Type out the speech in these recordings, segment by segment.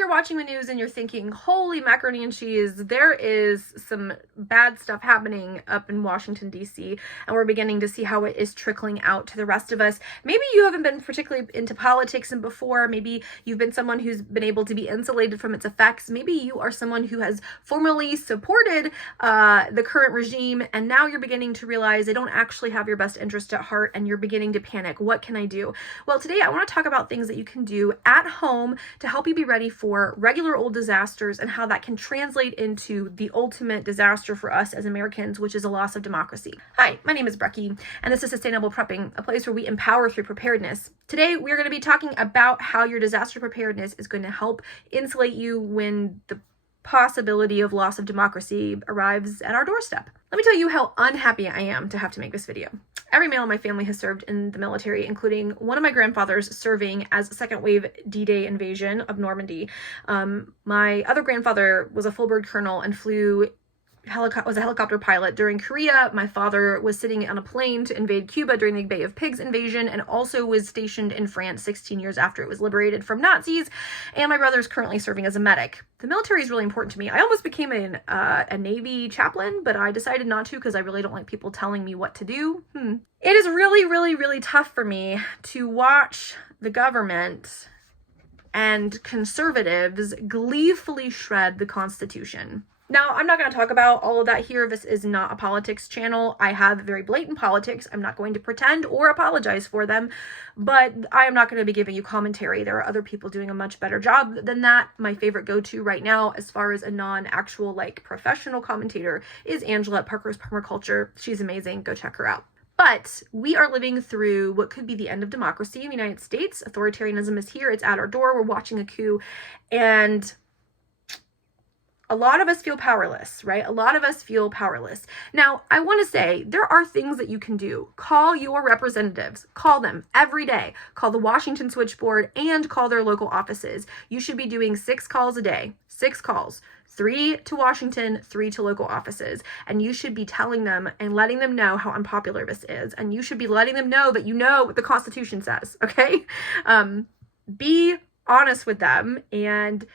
you're watching the news and you're thinking, holy macaroni and cheese, there is some bad stuff happening up in Washington, D.C., and we're beginning to see how it is trickling out to the rest of us. Maybe you haven't been particularly into politics and before. Maybe you've been someone who's been able to be insulated from its effects. Maybe you are someone who has formerly supported the current regime, and now you're beginning to realize they don't actually have your best interest at heart, and you're beginning to panic. What can I do? Well, today I want to talk about things that you can do at home to help you be ready for regular old disasters and how that can translate into the ultimate disaster for us as Americans, which is a loss of democracy. Hi, my name is Brecky, and this is Sustainable Prepping, a place where we empower through preparedness. Today, we're going to be talking about how your disaster preparedness is going to help insulate you when the possibility of loss of democracy arrives at our doorstep. Let me tell you how unhappy I am to have to make this video. Every male in my family has served in the military, including one of my grandfathers serving as a second wave D-Day invasion of Normandy. My other grandfather was a full bird colonel and was a helicopter pilot during Korea. My father was sitting on a plane to invade Cuba during the Bay of Pigs invasion and also was stationed in France 16 years after it was liberated from Nazis. And my brother is currently serving as a medic. The military is really important to me. I almost became a Navy chaplain, but I decided not to because I really don't like people telling me what to do. It is really, really, really tough for me to watch the government and conservatives gleefully shred the Constitution. Now, I'm not going to talk about all of that here. This is not a politics channel. I have very blatant politics. I'm not going to pretend or apologize for them, but I am not going to be giving you commentary. There are other people doing a much better job than that. My favorite go-to right now, as far as a non-actual professional commentator, is Angela at Parker's Permaculture. She's amazing. Go check her out. But we are living through what could be the end of democracy in the United States. Authoritarianism is here. It's at our door. We're watching a coup, and a lot of us feel powerless, right? A lot of us feel powerless. Now, I want to say there are things that you can do. Call your representatives. Call them every day. Call the Washington switchboard and call their local offices. You should be doing 6 calls a day. 6 calls. 3 to Washington, 3 to local offices. And you should be telling them and letting them know how unpopular this is. And you should be letting them know that you know what the Constitution says, okay? Be honest with them and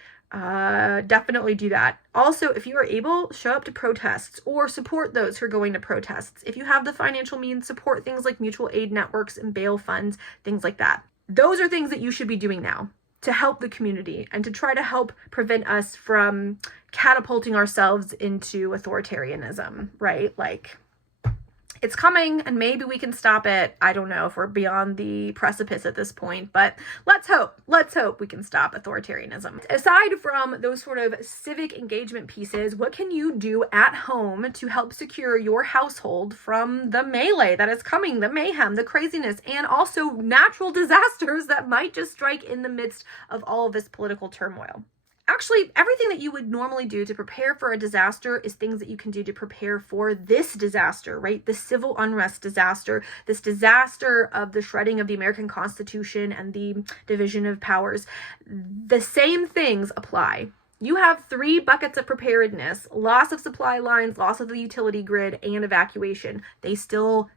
definitely do that. Also, if you are able, show up to protests or support those who are going to protests. If you have the financial means, support things like mutual aid networks and bail funds, things like that. Those are things that you should be doing now to help the community and to try to help prevent us from catapulting ourselves into authoritarianism, right? It's coming and maybe we can stop it. I don't know if we're beyond the precipice at this point, but let's hope we can stop authoritarianism. Aside from those sort of civic engagement pieces, what can you do at home to help secure your household from the melee that is coming, the mayhem, the craziness, and also natural disasters that might just strike in the midst of all of this political turmoil? Actually, everything that you would normally do to prepare for a disaster is things that you can do to prepare for this disaster, right? The civil unrest disaster, this disaster of the shredding of the American Constitution and the division of powers. The same things apply. You have 3 buckets of preparedness: loss of supply lines, loss of the utility grid, and evacuation. They still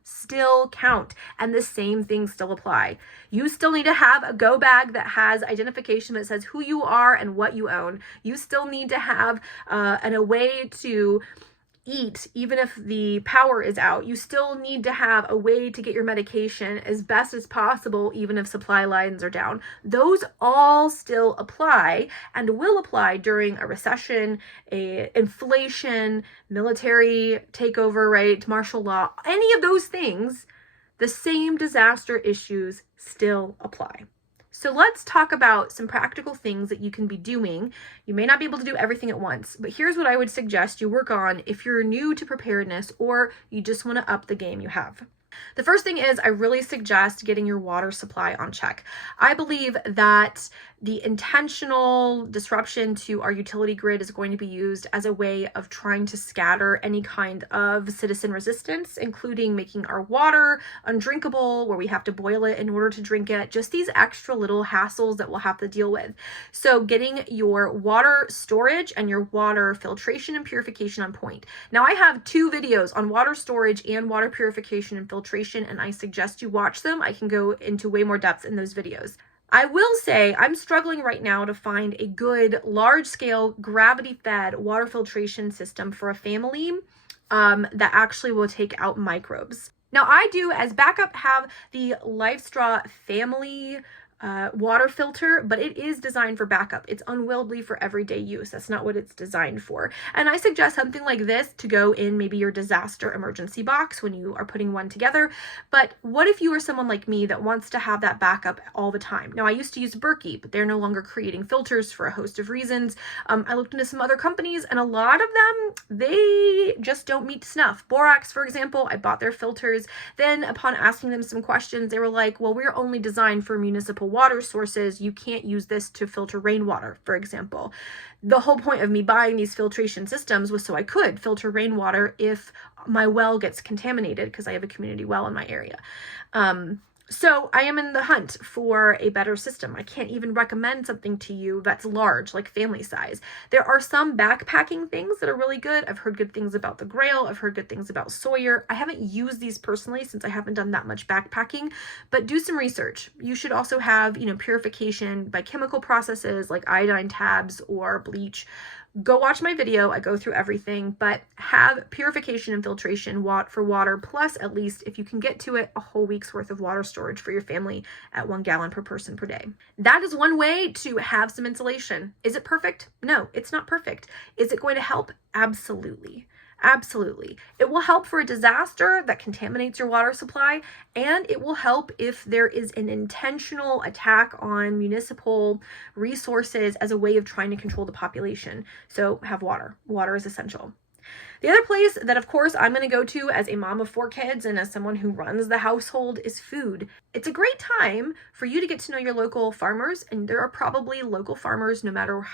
count, and the same things still apply. You still need to have a go bag that has identification that says who you are and what you own. You still need to have a way to eat even if the power is out. You still need to have a way to get your medication as best as possible even if supply lines are down. Those all still apply and will apply during a recession, inflation, military takeover, right, martial law, any of those things. The same disaster issues still apply. So let's talk about some practical things that you can be doing. You may not be able to do everything at once, but here's what I would suggest you work on if you're new to preparedness or you just want to up the game you have. The first thing is I really suggest getting your water supply on check. I believe that the intentional disruption to our utility grid is going to be used as a way of trying to scatter any kind of citizen resistance, including making our water undrinkable, where we have to boil it in order to drink it, just these extra little hassles that we'll have to deal with. So getting your water storage and your water filtration and purification on point. Now I have 2 videos on water storage and water purification and filtration, and I suggest you watch them. I can go into way more depth in those videos. I will say I'm struggling right now to find a good large-scale gravity-fed water filtration system for a family that actually will take out microbes. Now I do, as backup, have the LifeStraw family water filter, but it is designed for backup. It's unwieldy for everyday use. That's not what it's designed for. And I suggest something like this to go in maybe your disaster emergency box when you are putting one together. But what if you are someone like me that wants to have that backup all the time? Now, I used to use Berkey, but they're no longer creating filters for a host of reasons. I looked into some other companies, and a lot of them, they just don't meet snuff. Borax, for example, I bought their filters. Then upon asking them some questions, they were like, well, we're only designed for municipal water sources. You can't use this to filter rainwater, for example. The whole point of me buying these filtration systems was so I could filter rainwater if my well gets contaminated, because I have a community well in my area. So I am in the hunt for a better system. I can't even recommend something to you that's large, like family size. There are some backpacking things that are really good. I've heard good things about the Grail. I've heard good things about Sawyer. I haven't used these personally since I haven't done that much backpacking, but do some research. You should also have, purification by chemical processes like iodine tabs or bleach. Go watch my video. I go through everything, but have purification and filtration for water, plus at least, if you can get to it, a whole week's worth of water storage for your family at 1 gallon per person per day. That is one way to have some insulation. Is it perfect? No, it's not perfect. Is it going to help? Absolutely. Absolutely. It will help for a disaster that contaminates your water supply, and it will help if there is an intentional attack on municipal resources as a way of trying to control the population. So have water. Water is essential. The other place that, of course, I'm going to go to as a mom of 4 kids and as someone who runs the household is food. It's a great time for you to get to know your local farmers, and there are probably local farmers no matter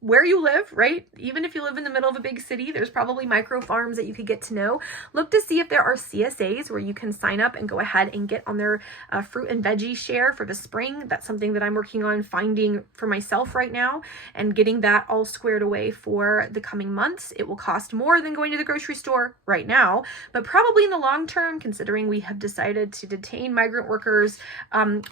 where you live, right? Even if you live in the middle of a big city, there's probably micro farms that you could get to know. Look to see if there are CSAs where you can sign up and go ahead and get on their fruit and veggie share for the spring. That's something that I'm working on finding for myself right now and getting that all squared away for the coming months. It will cost more than going to the grocery store right now, but probably in the long term, considering we have decided to detain migrant workers,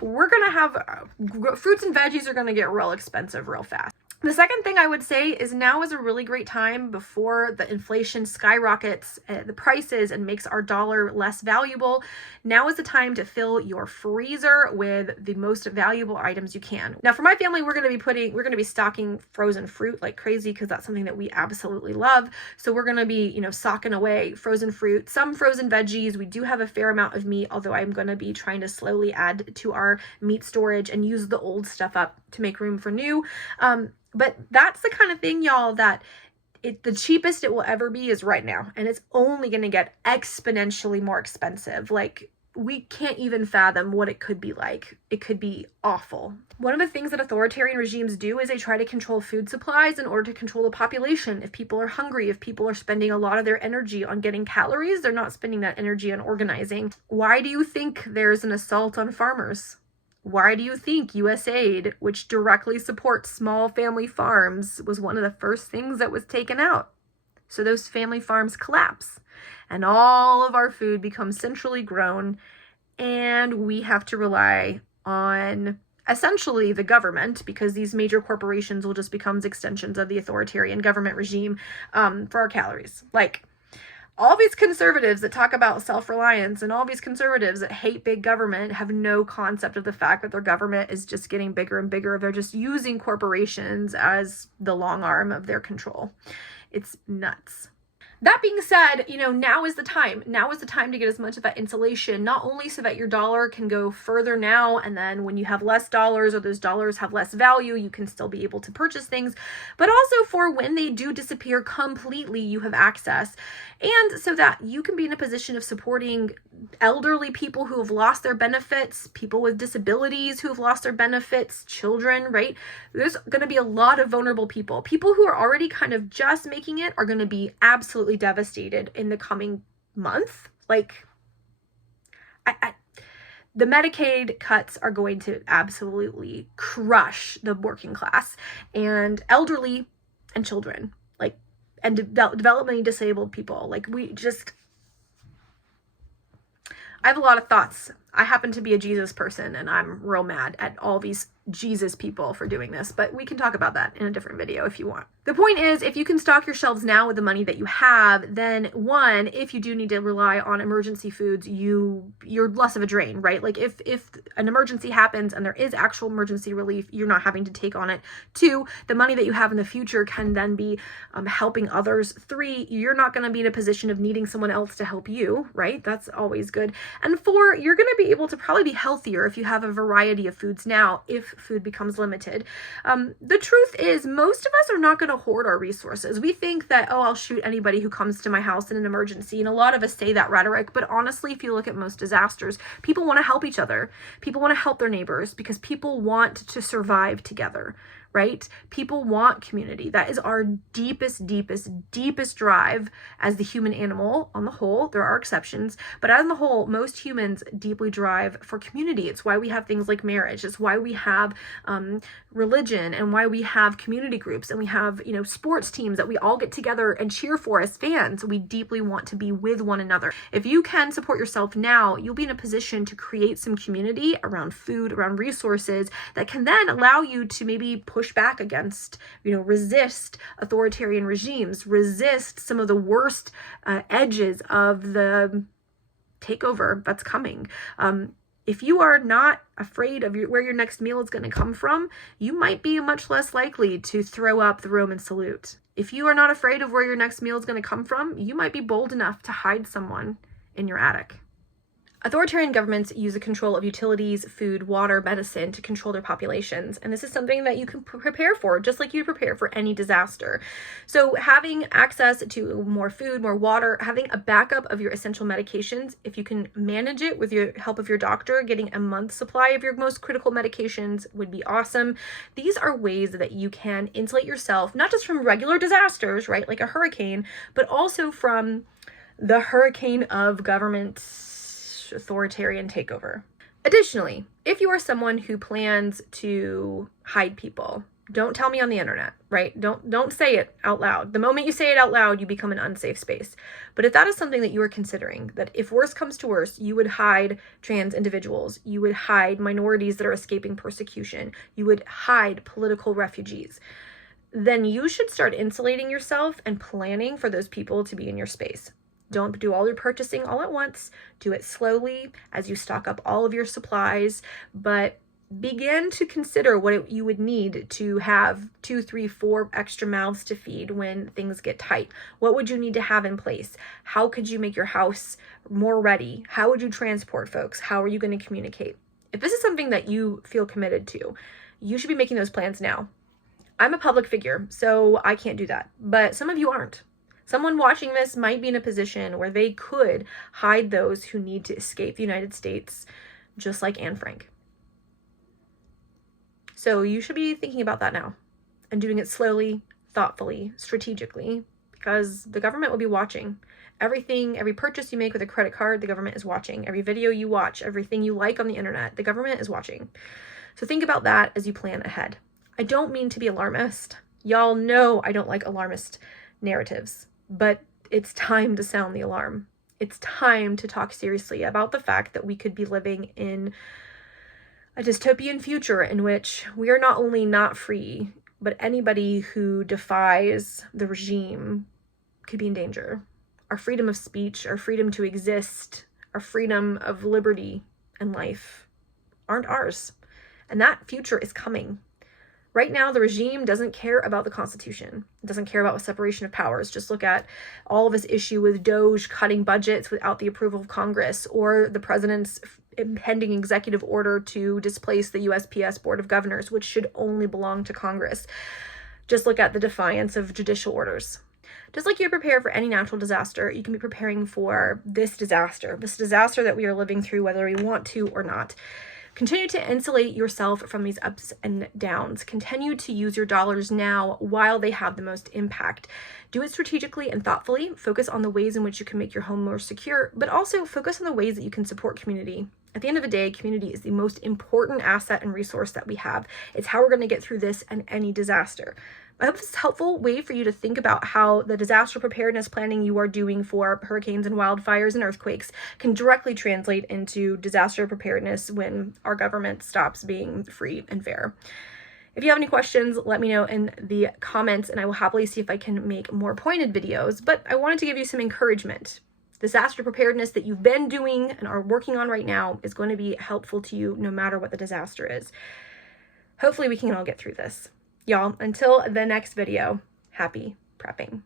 we're going to have fruits and veggies are going to get real expensive real fast. The second thing I would say is now is a really great time before the inflation skyrockets the prices and makes our dollar less valuable. Now is the time to fill your freezer with the most valuable items you can. Now for my family, we're going to be stocking frozen fruit like crazy because that's something that we absolutely love. So we're going to be, socking away frozen fruit, some frozen veggies. We do have a fair amount of meat, although I'm going to be trying to slowly add to our meat storage and use the old stuff up to make room for new. But that's the kind of thing, y'all, that the cheapest it will ever be is right now. And it's only going to get exponentially more expensive. Like, we can't even fathom what it could be like. It could be awful. One of the things that authoritarian regimes do is they try to control food supplies in order to control the population. If people are hungry, if people are spending a lot of their energy on getting calories, they're not spending that energy on organizing. Why do you think there's an assault on farmers? Why do you think USAID, which directly supports small family farms, was one of the first things that was taken out? So those family farms collapse and all of our food becomes centrally grown, and we have to rely on essentially the government, because these major corporations will just become extensions of the authoritarian government regime for our calories. Like, all these conservatives that talk about self-reliance and all these conservatives that hate big government have no concept of the fact that their government is just getting bigger and bigger. They're just using corporations as the long arm of their control. It's nuts. That being said, now is the time. Now is the time to get as much of that insulation, not only so that your dollar can go further now, and then when you have less dollars or those dollars have less value, you can still be able to purchase things, but also for when they do disappear completely, you have access. And so that you can be in a position of supporting elderly people who have lost their benefits, people with disabilities who have lost their benefits, children, right? There's going to be a lot of vulnerable people. People who are already kind of just making it are going to be absolutely devastated in the coming month. Like, the Medicaid cuts are going to absolutely crush the working class and elderly and children, like, and developmentally disabled people. Like, I have a lot of thoughts. I happen to be a Jesus person, and I'm real mad at all these Jesus people for doing this, but we can talk about that in a different video if you want. The point is, if you can stock your shelves now with the money that you have, then one, if you do need to rely on emergency foods, you're less of a drain, right? Like if an emergency happens and there is actual emergency relief, you're not having to take on it. Two, the money that you have in the future can then be helping others. Three, you're not going to be in a position of needing someone else to help you, right? That's always good. And four, you're going to be able to probably be healthier if you have a variety of foods now, if food becomes limited. The truth is, most of us are not going to hoard our resources. We think that, oh, I'll shoot anybody who comes to my house in an emergency. And a lot of us say that rhetoric, but honestly, if you look at most disasters, people want to help each other. People want to help their neighbors because people want to survive together, right? People want community. That is our deepest drive as the human animal on the whole. There are exceptions, but as on the whole, most humans deeply drive for community. It's why we have things like marriage. It's why we have religion, and why we have community groups, and we have, sports teams that we all get together and cheer for as fans. We deeply want to be with one another. If you can support yourself now, you'll be in a position to create some community around food, around resources that can then allow you to maybe push back against, resist authoritarian regimes, resist some of the worst edges of the takeover that's coming. If you are not afraid of where your next meal is going to come from, you might be much less likely to throw up the Roman salute. If you are not afraid of where your next meal is going to come from, you might be bold enough to hide someone in your attic. Authoritarian governments use the control of utilities, food, water, medicine to control their populations. And this is something that you can prepare for, just like you prepare for any disaster. So having access to more food, more water, having a backup of your essential medications, if you can manage it with your help of your doctor, getting a month's supply of your most critical medications would be awesome. These are ways that you can insulate yourself, not just from regular disasters, right, like a hurricane, but also from the hurricane of government authoritarian takeover. Additionally, if you are someone who plans to hide people, don't tell me on the internet, right? Don't say it out loud. The moment you say it out loud, you become an unsafe space. But if that is something that you are considering, that if worse comes to worse, you would hide trans individuals, you would hide minorities that are escaping persecution, you would hide political refugees, then you should start insulating yourself and planning for those people to be in your space. Don't do all your purchasing all at once. Do it slowly as you stock up all of your supplies, but begin to consider what you would need to have 2, 3, 4 extra mouths to feed when things get tight. What would you need to have in place? How could you make your house more ready? How would you transport folks? How are you going to communicate? If this is something that you feel committed to, you should be making those plans now. I'm a public figure, so I can't do that, but some of you aren't. Someone watching this might be in a position where they could hide those who need to escape the United States, just like Anne Frank. So you should be thinking about that now and doing it slowly, thoughtfully, strategically, because the government will be watching. Everything, every purchase you make with a credit card, the government is watching. Every video you watch, everything you like on the internet, the government is watching. So think about that as you plan ahead. I don't mean to be alarmist. Y'all know I don't like alarmist narratives. But it's time to sound the alarm. It's time to talk seriously about the fact that we could be living in a dystopian future in which we are not only not free, but anybody who defies the regime could be in danger. Our freedom of speech, our freedom to exist, our freedom of liberty and life aren't ours. And that future is coming. Right now, the regime doesn't care about the Constitution. It doesn't care about separation of powers. Just look at all of this issue with DOJ cutting budgets without the approval of Congress, or the president's impending executive order to displace the USPS Board of Governors, which should only belong to Congress. Just look at the defiance of judicial orders. Just like you prepare for any natural disaster, you can be preparing for this disaster that we are living through, whether we want to or not. Continue to insulate yourself from these ups and downs. Continue to use your dollars now while they have the most impact. Do it strategically and thoughtfully. Focus on the ways in which you can make your home more secure, but also focus on the ways that you can support community. At the end of the day, community is the most important asset and resource that we have. It's how we're going to get through this and any disaster. I hope this is a helpful way for you to think about how the disaster preparedness planning you are doing for hurricanes and wildfires and earthquakes can directly translate into disaster preparedness when our government stops being free and fair. If you have any questions, let me know in the comments and I will happily see if I can make more pointed videos, but I wanted to give you some encouragement. Disaster preparedness that you've been doing and are working on right now is going to be helpful to you no matter what the disaster is. Hopefully we can all get through this. Y'all, until the next video, happy prepping.